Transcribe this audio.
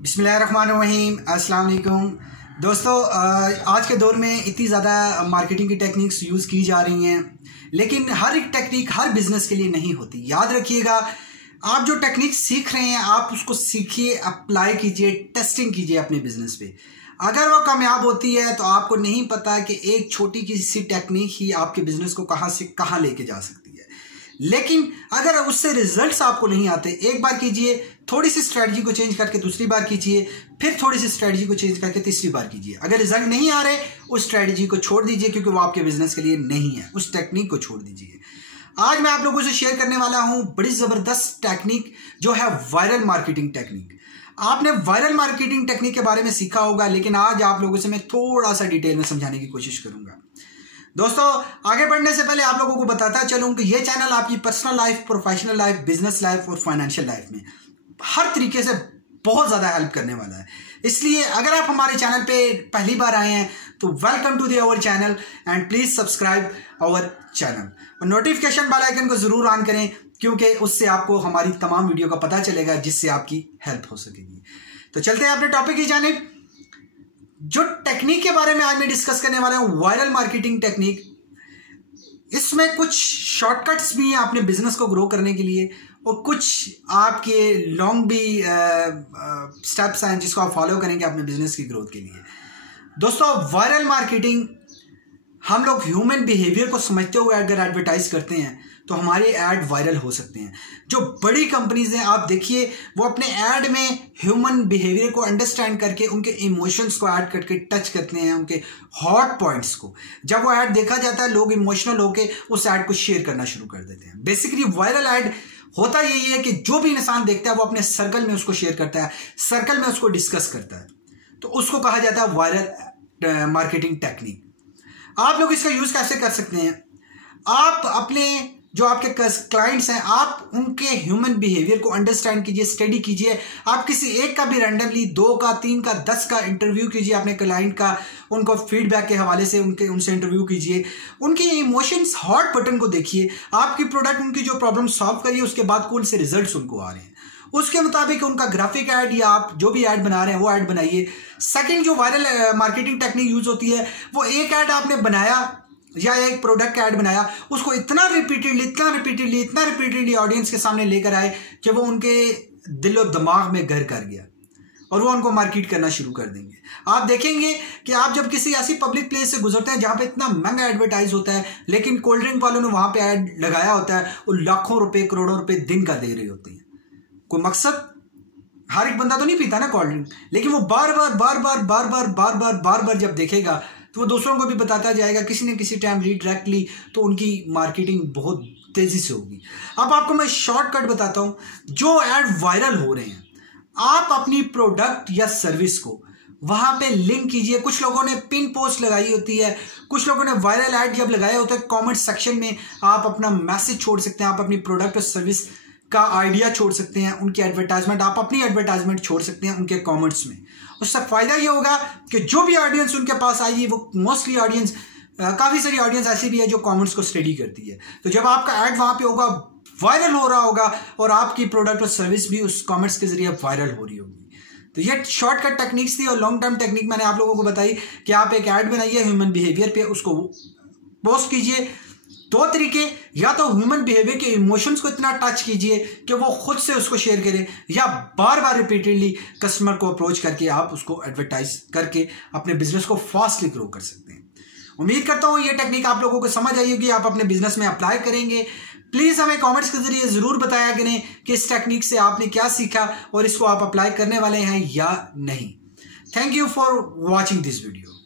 बिस्मिल्लाहिर्रहमानिर्रहीम, अस्सलाम वालेकुम दोस्तों। आज के दौर में इतनी ज़्यादा मार्केटिंग की टेक्निक्स यूज़ की जा रही हैं, लेकिन हर एक टेक्निक हर बिजनेस के लिए नहीं होती। याद रखिएगा, आप जो टेक्निक सीख रहे हैं आप उसको सीखिए, अप्लाई कीजिए, टेस्टिंग कीजिए अपने बिजनेस पे। अगर वो कामयाब होती है तो आपको नहीं पता कि एक छोटी सी टेक्निक ही आपके बिजनेस को कहाँ से कहाँ लेके जा सकती है। लेकिन अगर उससे रिजल्ट्स आपको नहीं आते, एक बार कीजिए, थोड़ी सी स्ट्रेटजी को चेंज करके दूसरी बार कीजिए, फिर थोड़ी सी स्ट्रेटजी को चेंज करके तीसरी बार कीजिए। अगर रिजल्ट नहीं आ रहे, उस स्ट्रेटजी को छोड़ दीजिए, क्योंकि वो आपके बिजनेस के लिए नहीं है। उस टेक्निक को छोड़ दीजिए। आज मैं आप लोगों से शेयर करने वाला हूं बड़ी जबरदस्त टेक्निक, जो है वायरल मार्केटिंग टेक्निक। आपने वायरल मार्केटिंग टेक्निक के बारे में सीखा होगा, लेकिन आज आप लोगों से मैं थोड़ा सा डिटेल में समझाने की कोशिश करूंगा। दोस्तों, आगे बढ़ने से पहले आप लोगों को बताता चलूं कि ये चैनल आपकी personal life, professional life, business life और फाइनेंशियल लाइफ में हर तरीके से बहुत ज्यादा हेल्प करने वाला है। इसलिए अगर आप हमारे चैनल पे पहली बार आए हैं तो welcome to our channel and please subscribe our channel और नोटिफिकेशन बेल आइकन को जरूर ऑन करें, क्योंकि उससे आपको हमारी तमाम वीडियो का पता चलेगा, जिससे आपकी हेल्प हो सकेगी। तो चलते हैं अपने टॉपिक की जानिब। जो टेक्निक के बारे में आज मैं डिस्कस करने वाला हूं, वायरल मार्केटिंग टेक्निक, इसमें कुछ शॉर्टकट्स भी हैं अपने बिजनेस को ग्रो करने के लिए, और कुछ आपके लॉन्ग भी स्टेप्स हैं जिसको आप फॉलो करेंगे अपने बिजनेस की ग्रोथ के लिए। दोस्तों, वायरल मार्केटिंग, हम लोग ह्यूमन बिहेवियर को समझते हुए अगर एडवर्टाइज करते हैं तो हमारे ऐड वायरल हो सकते हैं। जो बड़ी कंपनीज हैं, आप देखिए, वो अपने ऐड में ह्यूमन बिहेवियर को अंडरस्टैंड करके उनके इमोशंस को ऐड करके टच करते हैं, उनके हॉट पॉइंट्स को। जब वो ऐड देखा जाता है, लोग इमोशनल होकर उस ऐड को शेयर करना शुरू कर देते हैं। बेसिकली वायरल ऐड होता यही है कि जो भी इंसान देखता है वो अपने सर्कल में उसको शेयर करता है, सर्कल में उसको डिस्कस करता है, तो उसको कहा जाता है वायरल मार्केटिंग टेक्निक। आप लोग इसका यूज कैसे कर सकते हैं? आप अपने जो आपके क्लाइंट्स हैं, आप उनके ह्यूमन बिहेवियर को अंडरस्टैंड कीजिए, स्टडी कीजिए। आप किसी एक का भी रैंडमली 2 का, 3 का, 10 का इंटरव्यू कीजिए अपने क्लाइंट का, उनको फीडबैक के हवाले से उनसे इंटरव्यू कीजिए, उनके इमोशंस, हॉट बटन को देखिए, आपकी प्रोडक्ट, उनकी जो प्रॉब्लम सॉल्व करिए, उसके बाद कौन से रिजल्ट्स उनको आ रहे हैं, उसके मुताबिक उनका ग्राफिक ऐड या आप जो भी ऐड बना रहे हैं वो ऐड बनाइए। सेकंड, जो वायरल मार्केटिंग टेक्निक यूज होती है, वो एक ऐड आपने बनाया या एक प्रोडक्ट का ऐड बनाया, उसको इतना रिपीटेडली ऑडियंस के सामने लेकर आए कि वो उनके दिल और दिमाग में घर कर गया और वो उनको मार्केट करना शुरू कर देंगे। आप देखेंगे कि आप जब किसी ऐसी पब्लिक प्लेस से गुजरते हैं जहां पे इतना महंगा एडवर्टाइज होता है, लेकिन कोल्ड ड्रिंक वालों ने वहां पे ऐड लगाया होता है, वो लाखों रुपए, करोड़ों रुपए दिन का दे रहे होते हैं। कोई मकसद? हर एक बंदा तो नहीं पीता ना कोल्ड ड्रिंक, लेकिन वो बार बार जब देखेगा तो वो दूसरों को भी बताता जाएगा, किसी न किसी टाइम डायरेक्टली, तो उनकी मार्केटिंग बहुत तेजी से होगी। अब आपको मैं शॉर्टकट बताता हूं। जो ऐड वायरल हो रहे हैं, आप अपनी प्रोडक्ट या सर्विस को वहां पे लिंक कीजिए। कुछ लोगों ने पिन पोस्ट लगाई होती है, कुछ लोगों ने वायरल ऐड जब लगाया होता है, कमेंट सेक्शन में आप अपना मैसेज छोड़ सकते हैं, आप अपनी प्रोडक्ट और सर्विस का आइडिया छोड़ सकते हैं, उनकी एडवर्टाइजमेंट, आप अपनी एडवर्टाइजमेंट छोड़ सकते हैं उनके कमेंट्स में। उससे फायदा ये होगा कि जो भी ऑडियंस उनके पास आएगी, वो मोस्टली ऑडियंस, काफी सारी ऑडियंस ऐसी भी है जो कमेंट्स को स्टडी करती है। तो जब आपका ऐड वहां पे होगा, वायरल हो रहा होगा, और आपकी प्रोडक्ट और सर्विस भी उस कमेंट्स के जरिए वायरल हो रही होगी। तो ये शॉर्टकट टेक्निक्स थी, और लॉन्ग टर्म टेक्निक मैंने आप लोगों को बताई कि आप एक ऐड बनाइए ह्यूमन बिहेवियर पे, उसको पोस्ट कीजिए। 2 तरीके, या तो ह्यूमन बिहेवियर के इमोशंस को इतना टच कीजिए कि वो खुद से उसको शेयर करे, या बार बार रिपीटेडली कस्टमर को अप्रोच करके आप उसको एडवर्टाइज करके अपने बिजनेस को फास्टली ग्रो कर सकते हैं। उम्मीद करता हूं ये टेक्निक आप लोगों को समझ आई होगी, आप अपने बिजनेस में अप्लाई करेंगे। प्लीज हमें कमेंट्स के जरिए जरूर बताया करें कि इस टेक्निक से आपने क्या सीखा और इसको आप अप्लाई करने वाले हैं या नहीं। Thank you for watching this video.